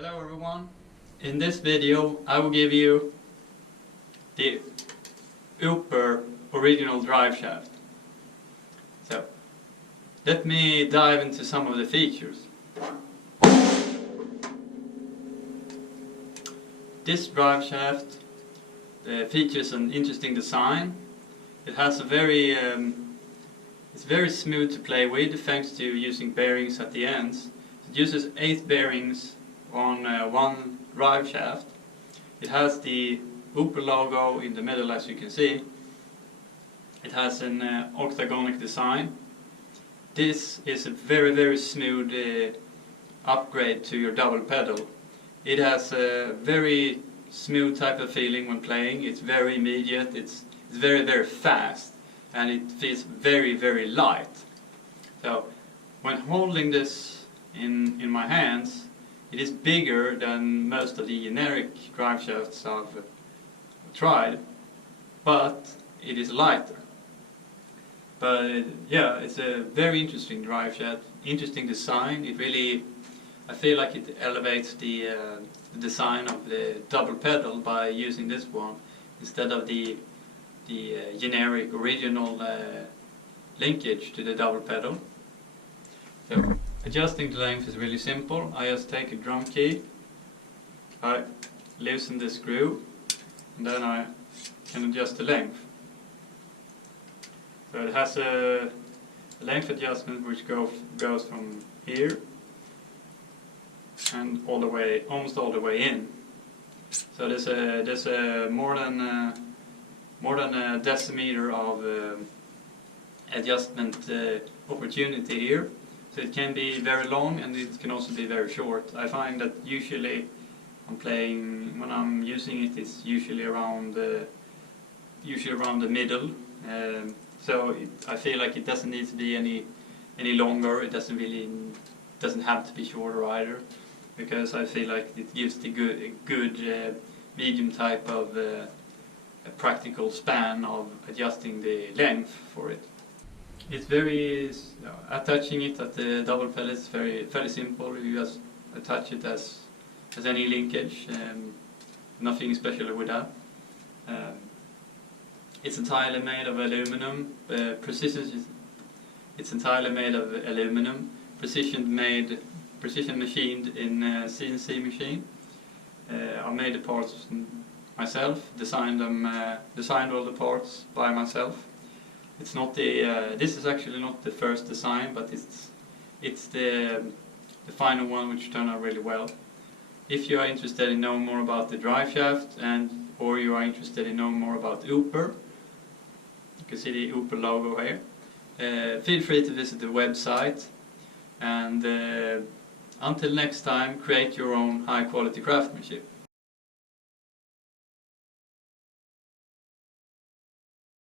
Hello everyone, in this video I will give you the Ooper Original Driveshaft. So, let me dive into some of the features. This driveshaft features an interesting design. It has a it's very smooth to play with thanks to using bearings at the ends. It uses 8 bearings on one drive shaft. It has the Ooper logo in the middle, as you can see. It has an octagonic design. This is a very smooth upgrade to your double pedal. It has a very smooth type of feeling when playing. It's very immediate, it's very fast, and it feels very light. So when holding this in my hands, it is bigger than most of the generic drive shafts I've tried, but it is lighter. But yeah, it's a very interesting drive shaft, interesting design. I feel like it elevates the design of the double pedal by using this one instead of the generic original linkage to the double pedal. So, adjusting the length is really simple. I just take a drum key, I loosen the screw, and then I can adjust the length. So it has a length adjustment which goes from here and almost all the way in. So there's more than a decimeter of adjustment opportunity here. So it can be very long and it can also be very short. I find that usually when I'm using it, it's usually around the middle. So I feel like it doesn't need to be any longer. It doesn't have to be shorter either, because I feel like it gives the good medium type of a practical span of adjusting the length for it. It's attaching it at the double pedal is fairly simple. You just attach it as any linkage, nothing special with that. It's entirely made of aluminum. It's entirely made of aluminum, precision machined in a CNC machine. I made the parts myself, designed all the parts by myself. It's not this is actually not the first design, but it's the final one which turned out really well. If you are interested in knowing more about the drive shaft or you are interested in knowing more about Ooper, you can see the Ooper logo here. Feel free to visit the website, and until next time, create your own high quality craftsmanship.